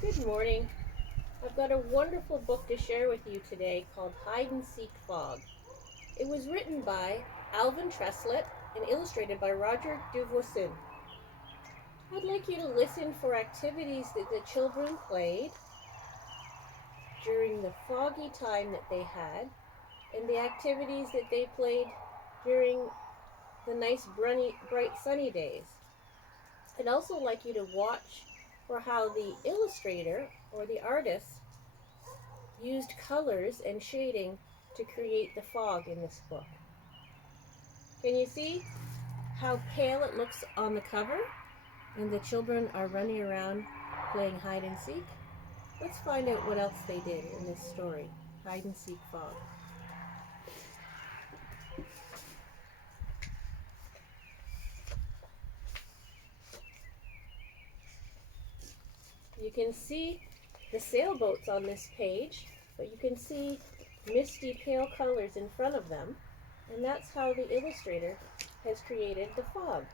Good morning. I've got a wonderful book to share with you today called Hide and Seek Fog. It was written by Alvin Treslet and illustrated by Roger Duvoisin. I'd like you to listen for activities that the children played during the foggy time that they had and the activities that they played during the nice, bright sunny days. I'd also like you to watch for how the illustrator or the artist used colors and shading to create the fog in this book. Can you see how pale it looks on the cover? And the children are running around playing hide and seek? Let's find out what else they did in this story, Hide and Seek Fog. You can see the sailboats on this page, but you can see misty pale colors in front of them, and that's how the illustrator has created the fog.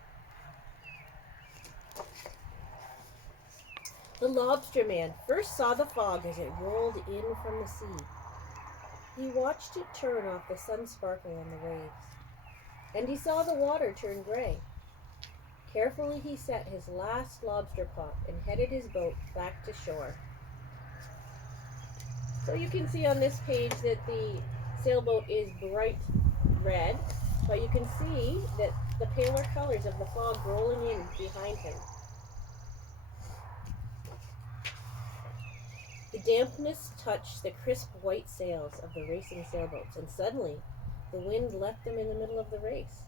The lobster man first saw the fog as it rolled in from the sea. He watched it turn off the sun sparkle on the waves, and he saw the water turn gray. Carefully he set his last lobster pot and headed his boat back to shore. So you can see on this page that the sailboat is bright red, but you can see that the paler colors of the fog rolling in behind him. The dampness touched the crisp white sails of the racing sailboats, and suddenly the wind left them in the middle of the race.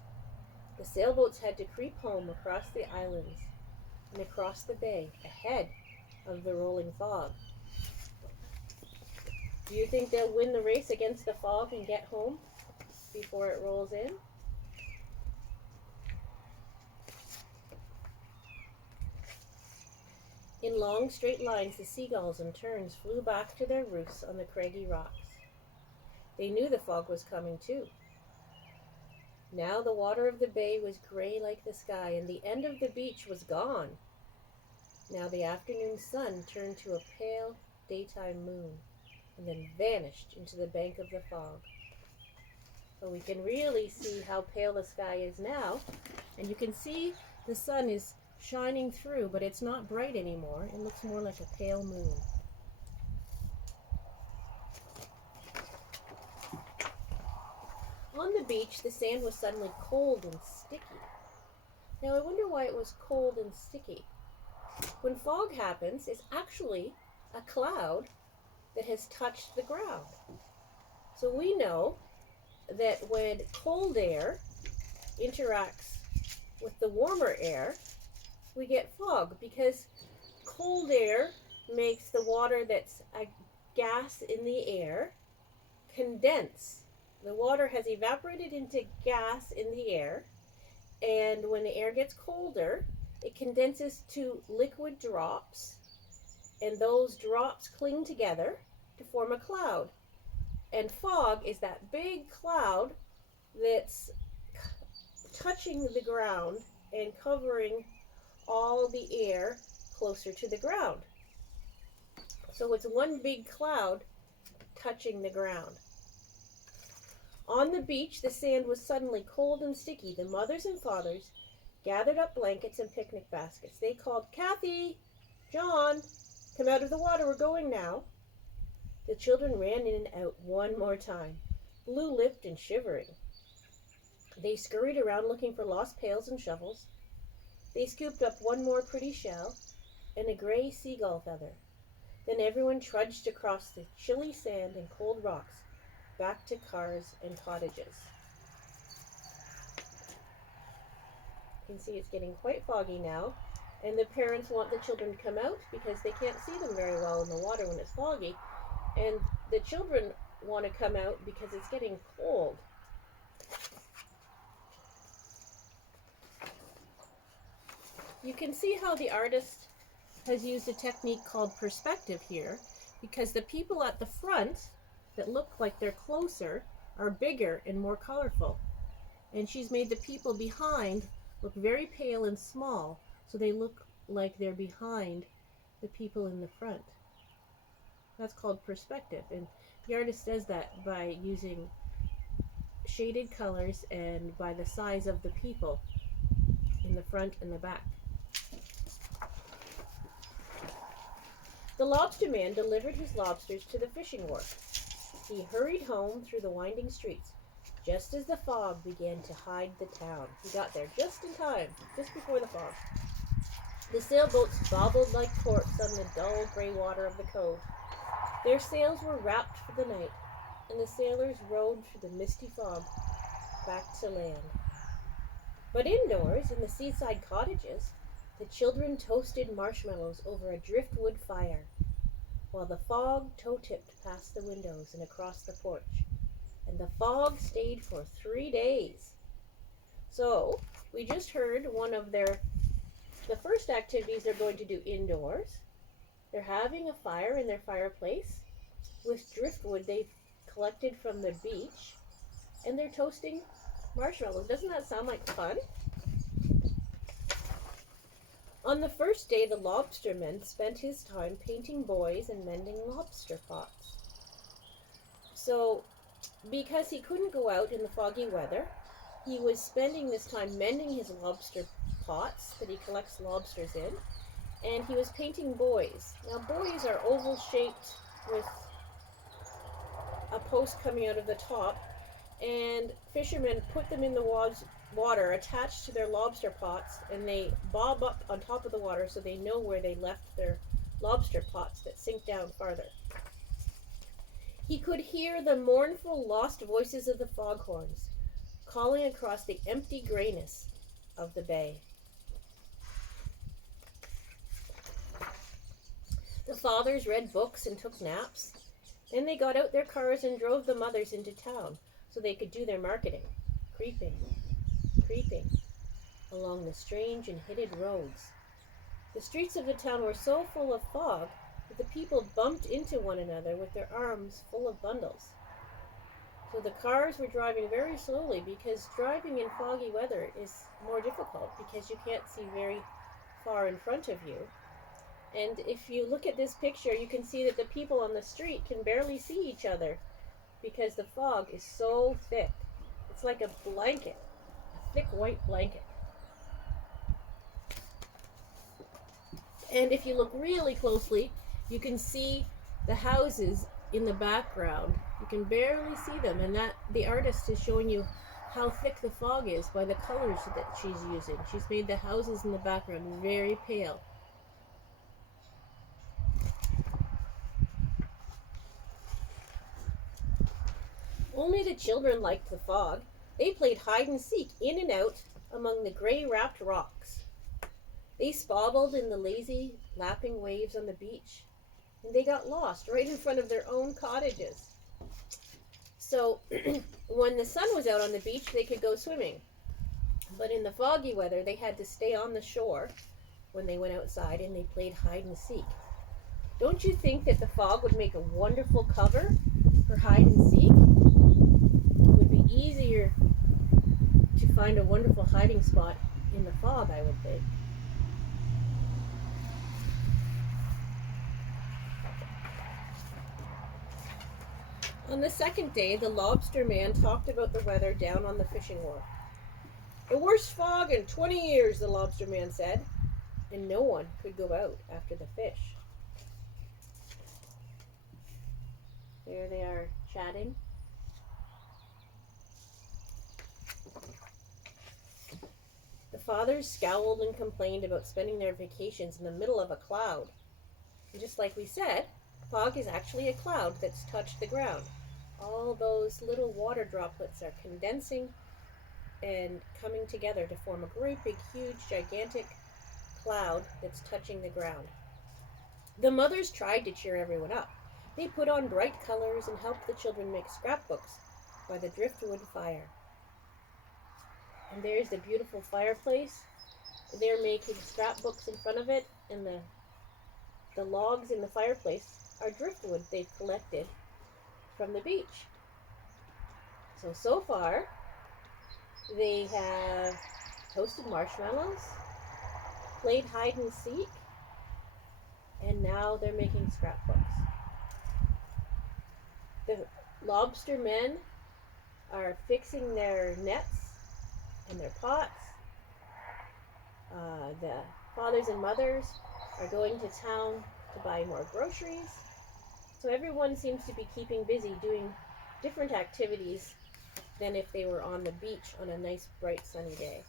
The sailboats had to creep home across the islands and across the bay ahead of the rolling fog. Do you think they'll win the race against the fog and get home before it rolls in? In long straight lines, the seagulls and terns flew back to their roosts on the craggy rocks. They knew the fog was coming too. Now the water of the bay was gray like the sky, and the end of the beach was gone. Now the afternoon sun turned to a pale daytime moon, and then vanished into the bank of the fog. So we can really see how pale the sky is now, and you can see the sun is shining through, but it's not bright anymore. It looks more like a pale moon. On the beach, the sand was suddenly cold and sticky. Now I wonder why it was cold and sticky. When fog happens, it's actually a cloud that has touched the ground. So we know that when cold air interacts with the warmer air, we get fog because cold air makes the water that's a gas in the air condense. The water has evaporated into gas in the air, and when the air gets colder, it condenses to liquid drops, and those drops cling together to form a cloud. And fog is that big cloud that's touching the ground and covering all the air closer to the ground. So it's one big cloud touching the ground. On the beach, the sand was suddenly cold and sticky. The mothers and fathers gathered up blankets and picnic baskets. They called, "Kathy, John, come out of the water, we're going now." The children ran in and out one more time, blue-lipped and shivering. They scurried around looking for lost pails and shovels. They scooped up one more pretty shell and a gray seagull feather. Then everyone trudged across the chilly sand and cold rocks back to cars and cottages. You can see it's getting quite foggy now, and the parents want the children to come out because they can't see them very well in the water when it's foggy, and the children want to come out because it's getting cold. You can see how the artist has used a technique called perspective here, because the people at the front that look like they're closer are bigger and more colorful. And she's made the people behind look very pale and small, so they look like they're behind the people in the front. That's called perspective, and the artist does that by using shaded colors and by the size of the people in the front and the back. The lobster man delivered his lobsters to the fishing wharf. He hurried home through the winding streets, just as the fog began to hide the town. He got there just in time, just before the fog. The sailboats bobbled like corks on the dull gray water of the cove. Their sails were wrapped for the night, and the sailors rowed through the misty fog back to land. But indoors, in the seaside cottages, the children toasted marshmallows over a driftwood fire, while the fog toe-tipped past the windows and across the porch. And the fog stayed for 3 days. So, we just heard one of the first activities they're going to do indoors. They're having a fire in their fireplace with driftwood they've collected from the beach, and they're toasting marshmallows. Doesn't that sound like fun? On the first day, the lobsterman spent his time painting buoys and mending lobster pots. So, because he couldn't go out in the foggy weather, he was spending this time mending his lobster pots that he collects lobsters in, and he was painting buoys. Now, buoys are oval-shaped with a post coming out of the top, and fishermen put them in the water attached to their lobster pots, and they bob up on top of the water so they know where they left their lobster pots that sink down farther. He could hear the mournful, lost voices of the foghorns calling across the empty grayness of the bay. The fathers read books and took naps. Then they got out their cars and drove the mothers into town so they could do their marketing, creeping along the strange and hidden roads. The streets of the town were so full of fog that the people bumped into one another with their arms full of bundles. So the cars were driving very slowly because driving in foggy weather is more difficult because you can't see very far in front of you. And if you look at this picture, you can see that the people on the street can barely see each other because the fog is so thick. It's like a blanket, a thick white blanket. And if you look really closely, you can see the houses in the background. You can barely see them, and that the artist is showing you how thick the fog is by the colors that she's using. She's made the houses in the background very pale. Only the children liked the fog. They played hide and seek in and out among the gray-wrapped rocks. They spobbled in the lazy, lapping waves on the beach, and they got lost right in front of their own cottages. So, when the sun was out on the beach, they could go swimming. But in the foggy weather, they had to stay on the shore when they went outside, and they played hide and seek. Don't you think that the fog would make a wonderful cover for hide and seek? It would be easier to find a wonderful hiding spot in the fog, I would think. On the second day, the lobster man talked about the weather down on the fishing wharf. The worst fog in 20 years, the lobster man said, and no one could go out after the fish. There they are chatting. The fathers scowled and complained about spending their vacations in the middle of a cloud. And just like we said, fog is actually a cloud that's touched the ground. All those little water droplets are condensing and coming together to form a great big, huge, gigantic cloud that's touching the ground. The mothers tried to cheer everyone up. They put on bright colors and helped the children make scrapbooks by the driftwood fire. And there's the beautiful fireplace. They're making scrapbooks in front of it, and the logs in the fireplace are driftwood they've collected from the beach. So far, they have toasted marshmallows, played hide and seek, and now they're making scrapbooks. The lobster men are fixing their nets and their pots. The fathers and mothers are going to town to buy more groceries. So everyone seems to be keeping busy doing different activities than if they were on the beach on a nice, bright, sunny day.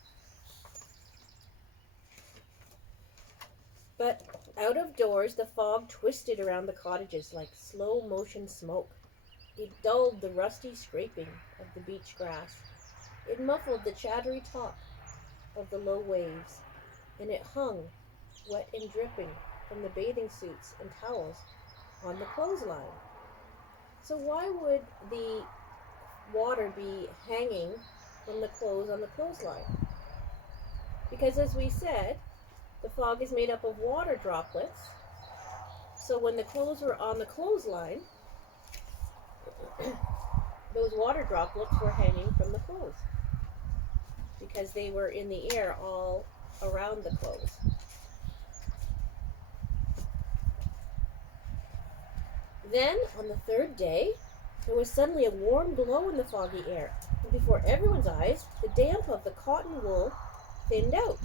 But out of doors, the fog twisted around the cottages like slow motion smoke. It dulled the rusty scraping of the beach grass. It muffled the chattery talk of the low waves, and it hung, wet and dripping, from the bathing suits and towels on the clothesline. So why would the water be hanging from the clothes on the clothesline? Because as we said, the fog is made up of water droplets. So when the clothes were on the clothesline, those water droplets were hanging from the clothes because they were in the air all around the clothes. Then, on the third day, there was suddenly a warm glow in the foggy air, and before everyone's eyes, the damp of the cotton wool thinned out.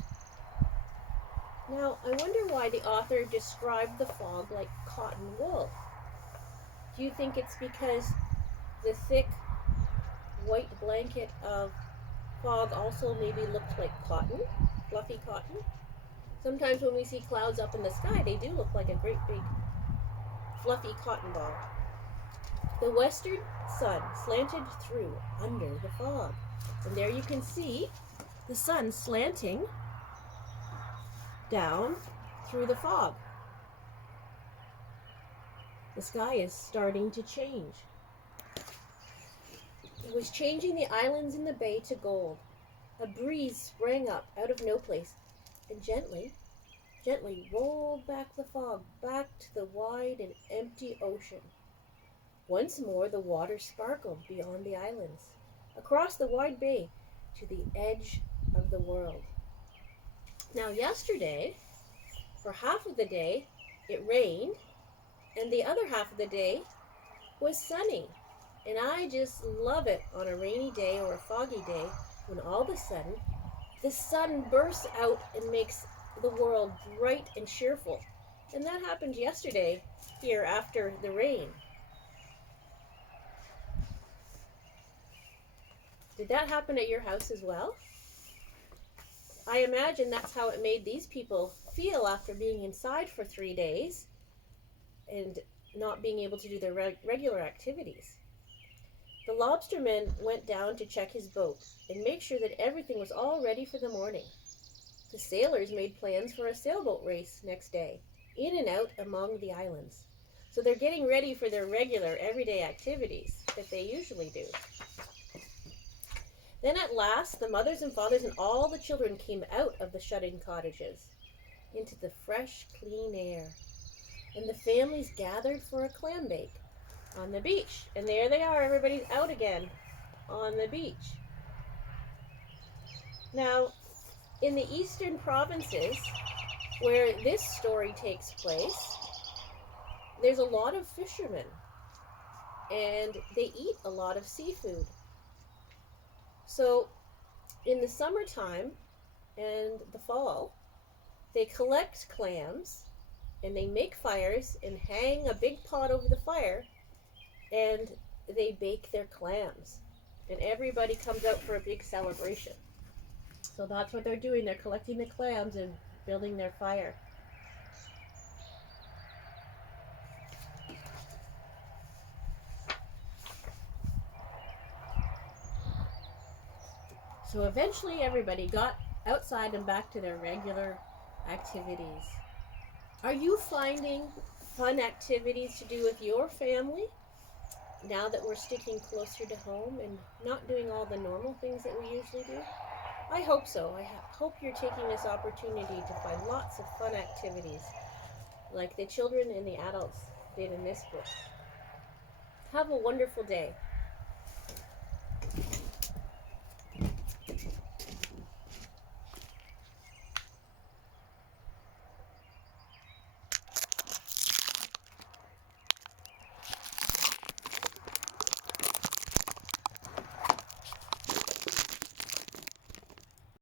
Now, I wonder why the author described the fog like cotton wool. Do you think it's because the thick white blanket of fog also maybe looked like cotton, fluffy cotton? Sometimes when we see clouds up in the sky, they do look like a great big fluffy cotton ball. The western sun slanted through under the fog, and there you can see the sun slanting down through the fog. The sky is starting to change. It was changing the islands in the bay to gold. A breeze sprang up out of no place and gently rolled back the fog back to the wide and empty ocean. Once more the water sparkled beyond the islands, across the wide bay to the edge of the world. Now yesterday, for half of the day, it rained, and the other half of the day was sunny. And I just love it on a rainy day or a foggy day when all of a sudden the sun bursts out and makes the world bright and cheerful. And that happened yesterday here after the rain. Did that happen at your house as well? I imagine that's how it made these people feel after being inside for 3 days and not being able to do their regular activities. The lobsterman went down to check his boat and make sure that everything was all ready for the morning. The sailors made plans for a sailboat race next day, in and out among the islands. So they're getting ready for their regular everyday activities that they usually do. Then at last, the mothers and fathers and all the children came out of the shut-in cottages into the fresh, clean air. And the families gathered for a clam bake on the beach. And there they are, everybody's out again on the beach. Now, in the eastern provinces, where this story takes place, there's a lot of fishermen, and they eat a lot of seafood. So, in the summertime and the fall, they collect clams, and they make fires and hang a big pot over the fire, and they bake their clams. And everybody comes out for a big celebration. So that's what they're doing. They're collecting the clams and building their fire. So eventually everybody got outside and back to their regular activities. Are you finding fun activities to do with your family now that we're sticking closer to home and not doing all the normal things that we usually do? I hope so. I hope you're taking this opportunity to find lots of fun activities like the children and the adults did in this book. Have a wonderful day.